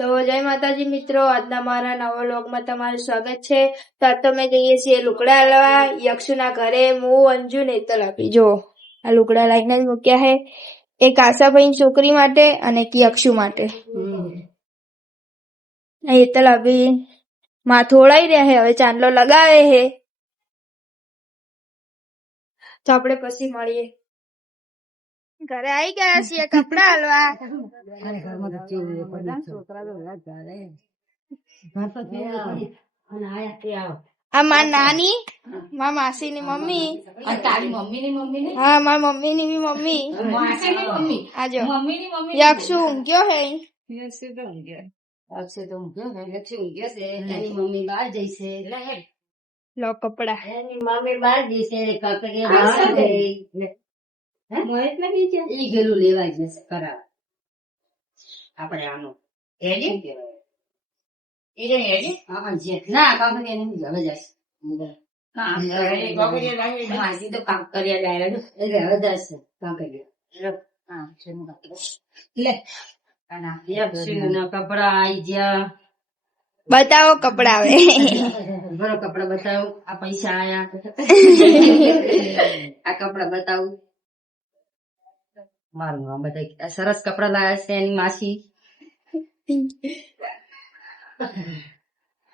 તો જય માતાજી મિત્રો, આજના મારા નવા વ્લોગમાં તમારું સ્વાગત છે। તો આજ તમે જઈએ છીએ લુગડા લેવા યક્ષુના ઘરે। હું અંજુ ને હેતલ આપી જો આ લુગડા લાઈને જ મૂક્યા છે, એક આશાભાઈ છોકરી માટે અને એક યક્ષુ માટે। હેતલ આપી માથું ઓળાઈ રહ્યા છે, હવે ચાંદલો લગાવે છે। તો આપણે પછી મળીએ। ઘરે આવી ગયા છીએ કપડા હલવા। આ માર નાની, માર માસી ની મમ્મી, હા માર મમ્મી ની બી મમ્મી, આજો યક્ષુ ઊંઘ્યો હે। લો કપડા ગેલું લેવાય જશે કરાવ આપણે આનું ના કાંકરી હવે જશે તો કામ કર્યા હવે જશે લે કપડા આઈ ગયા। બતાવો કપડા હવે બરો કપડા બતાવો। આ પૈસા આયા આ કપડા બતાવું મારું આ બધા સરસ કપડા લાયા છે એની માસી।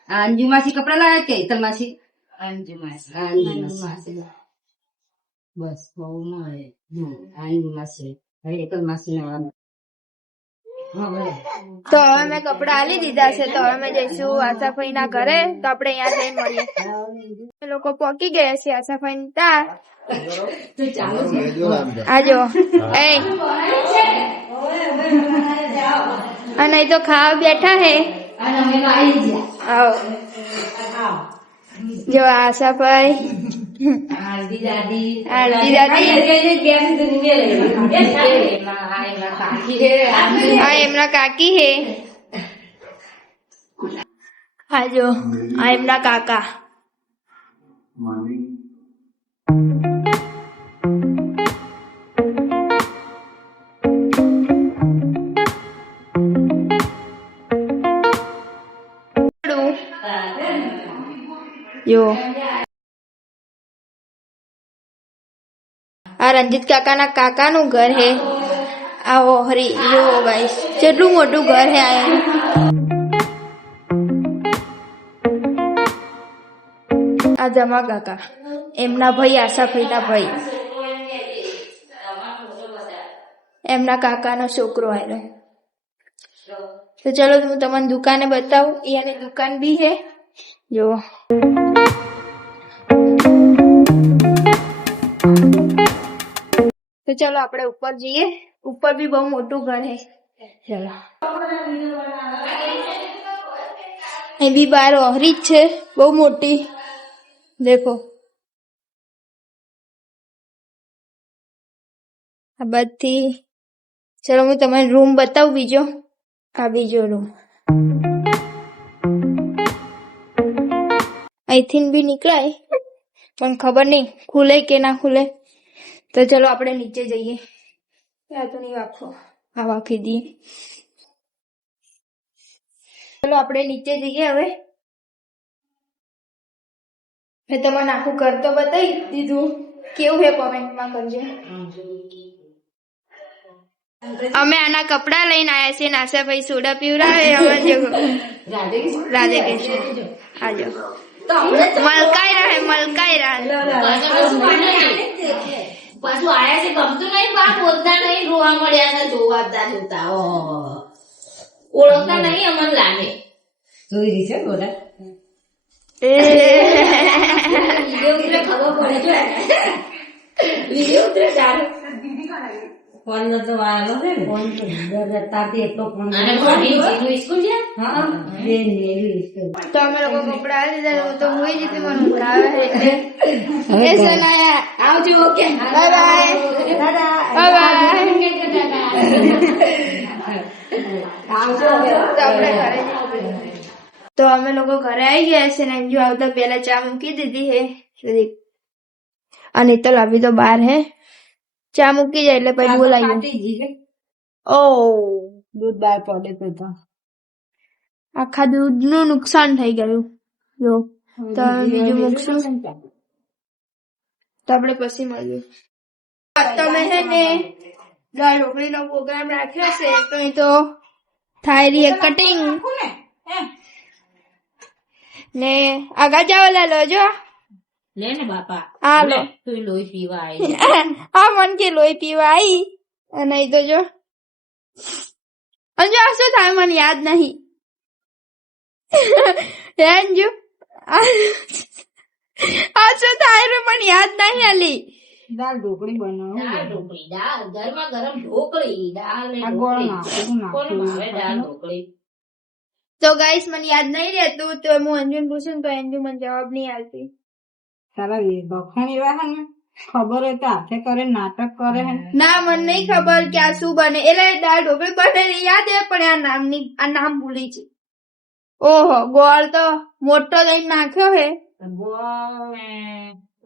અંજુ માસી કપડા લાયા કે હેતલ માસી? અંજુ માસી બસ બહુ ના અંજુ માસી હેતલ માસી તો હવે મેં કપડા આલી દીધા છે, તો હવે અમે જઈશું આશાભાઈ ના ઘરે। તો આપણે અહીંયા જઈને મળીએ। લોકો પહોંચી ગયા છે આશાભાઈ ની ત્યાં। આજો એ અને તો ખાવા બેઠા હે। જો આશાભાઈ આરતી દાદી આ એમના કાકી હે। આજો આ એમના કાકા। જો આ રંજીત કાકા નું ઘર હે। આ ઓહરી જો ગાઈસ કેટલું મોટું ઘર હે। આ જમા કાકા એમના ભાઈ આશાભાઈ ના ભાઈ, એમના કાકાનો છોકરો આવ્યો। તો ચલો હું તમને દુકાને બતાવું। અહીંયાની દુકાન બી હે જો। તો ચલો આપણે ઉપર જઈએ। ઉપર બી બહુ મોટું ઘર હે। ચલો એ બી બાર ઓહરી જ છે બહુ મોટી, દેખો આ બધી। ચલો હું તમને રૂમ બતાવું બીજો। આ બીજો રૂમ અહીંથી બી નીકળાય પણ ખબર નહીં ખુલે કે ના ખુલે। તો ચલો આપણે નીચે જઈએ। આ તો નહીં વાપરો, આ વાપરી દઈએ। ચલો આપણે નીચે જઈએ હવે। મેં તમારે આખું ઘર તો બતાવી દીધું, કેવું હે કોમેન્ટમાં કરજો। અમે આના કપડા લઈને આયા છીએ। આશાભાઈ સોડા પીવડાવે અમે જો રાધે કૃષ્ણ આજો મલકાઈ રહે પાછું આયા છે ગમતું નહીં, બા બોલતા નહીં, રોવા મળ્યા છે જોતા ઓળખતા નહીં અમને લાગે। જોઈ રહી છે બોલા ખબર પડે જો વિડીયો ઉતરે ચાલે ફોન નતો આવેલો છે ને ફોન તો તાતી એટલો ફોન અને ભાભી જીનું સ્કૂલ છે। હા બેન મેરી સ્કૂલ। તો અમે લોકો કપડા આવી દીધા તો હું જ મને ઊંઘ આવે છે। એ સનાયા આવજો ઓકે બાય બાય બાય આવજો આપણે ઘરે તો અમે લોકો ઘરે આવી ગયા છે ને અંજુ આવતા પહેલા ચા મૂકી દીધી છે અને તો લાવી તો બહાર હે। ચા મૂકી જાય એટલે પછી બોલાવી। ઓ દૂધ બહાર પડે તો આખા દૂધનું નુકસાન થઈ ગયું. જો તો હવે બીજું મૂકશું તો આપણે પછી મળીએ. તમે હે ને દાળ ઢોકળીનો પ્રોગ્રામ રાખ્યો છે તો એ તો થાય રહી કટિંગ ને આગળ જાઓ લાલો જો લે ને બાપા આ લો તું લોહી પીવા આવી આ મન કે લોહી પીવા આવી અને અહીં તો જો અંજુ આ શું થાય મને યાદ નહીં અંજુ આ શું થાય રે મને યાદ નહીં આલી દાળ ઢોકળી બનાવો દાળ ઢોકળી દાળ ગરમા ગરમ ઢોકળી દાળ ને આ ગોળ ઢોકળી નાખું કોને ભાવે દાળ ઢોકળી તો ગાઈસ મને યાદ નહીં રહેતું તો હું અંજુને પૂછું તો અંજુ મને જવાબ નહીં આપતી. તારા બખાણ એવા હે ને ખબર હોય તો હાથે કરે નાટક કરે હે ના મને નહીં ખબર કે આ શું બને એટલે દાળ ઢોકળી બને યાદ હે પણ આ નામ ભૂલી છે. ઓહો ગોળ તો મોટો લઈને નાખ્યો હે ગોળ ને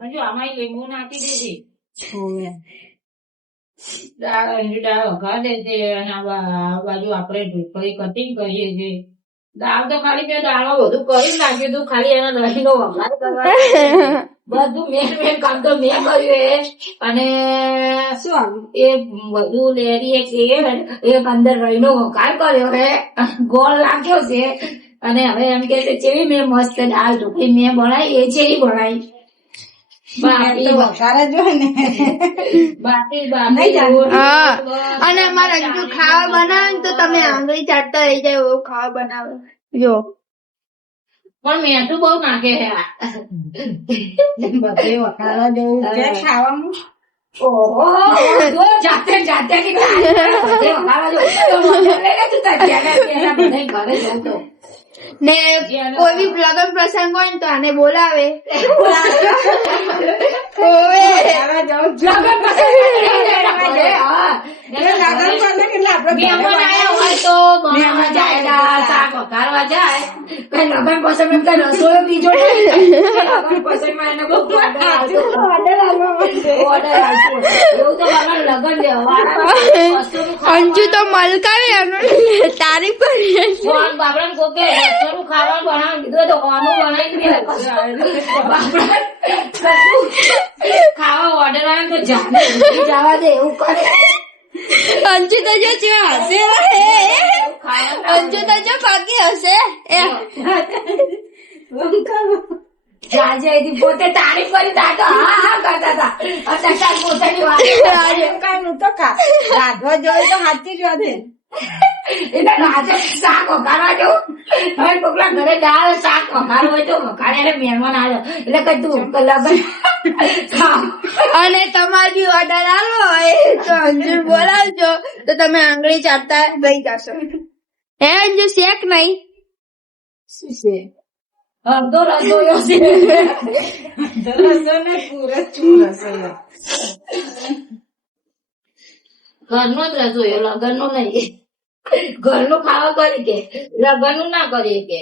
હજુ આમાં લીંબુ નાખી દેજે હોવે દાળ વઘાર દેજે અને આ બાજુ આપણે ઢોકળી કટિંગ કરીએ છીએ. દાળ તો ખાલી મેં દાળમાં બધું કરી નાખ્યું હતું ખાલી એના દહીંનો વઘાર કરવાનો બધું મેં કામ તો મેં કર્યું અને શું આવ્યું એ બધું લેરી એક અંદર રહીનો વઘાર કર્યો હે ગોળ નાખ્યો છે અને હવે એમ કે છે જેવી મેં મસ્ત દાળ ઢોકળી મેં બનાવી એ છે બનાવી તો વઘારે જ હોય ને બાકી હા અને અમારે અંજુ ખાવા બનાવે ને તો તમે આંગળી ચાટતા રહી જાય એવું ખાવા બનાવે જો પણ મેં તો બહુ નાખે હે બધે વઘારા જેવું છે ખાવાનું ઓહો જો જાતે જાતે ની બધે વઘારા જો તો મને લઈને તું તાર ઘરે જતો ને કોઈ બી લગ્ન પ્રસંગ હોય ને તો આને બોલાવે ઓવે વઘારા જવું જ લગન મહેમાન આયા હોય તો બનાવવા જાય દાળ શાક વઘારવા જાય કઈ લગન પસંદ કઈ રસોડો બીજો નહીં લગન પસંદમાં એને બહુ ઓર્ડર આવતો એવું તો મારા લગન દેવાના વસ્તુનું અંજુ તો મલકાવે એનું તારીફ કરી ફોન બાપડા કોકે રસોડું ખાવાનું બનાવી દીધું તો ઓનું બનાવી દે ખાવા ઓર્ડર આવે તો જાને જવા દે એવું કરે અંજુ તો જો હસે અંજુ તો જો બાકી હશે રાજે પોતે તારીફ કરી દાદા હા હા કરતા હતા અત્યારે પોતાની વાત કાનું તો રાધવા જોઈએ તો સાચી જ વાત છે એટલે રાજે શાક વઘારવા જવું હવે કોકલા ઘરે દાળ શાક વઘારવા હોય તો વઘારે એને મહેમાન આવ્યો એટલે કઈ તું લગન અને તમારે બી ઓર્ડર આવો હોય તો અંજુ બોલાવજો તો તમે આંગળી ચાટતા લઈ જશો હે અંજુ શેક નહીં શું છે અડધો રસોયો છે રસો ને પૂરો ચૂર રસોઈયો ઘરનો જ રસોયો લગન નો નહીં ઘરનું ખાવા કરી કે લગન નું ના કરીએ કે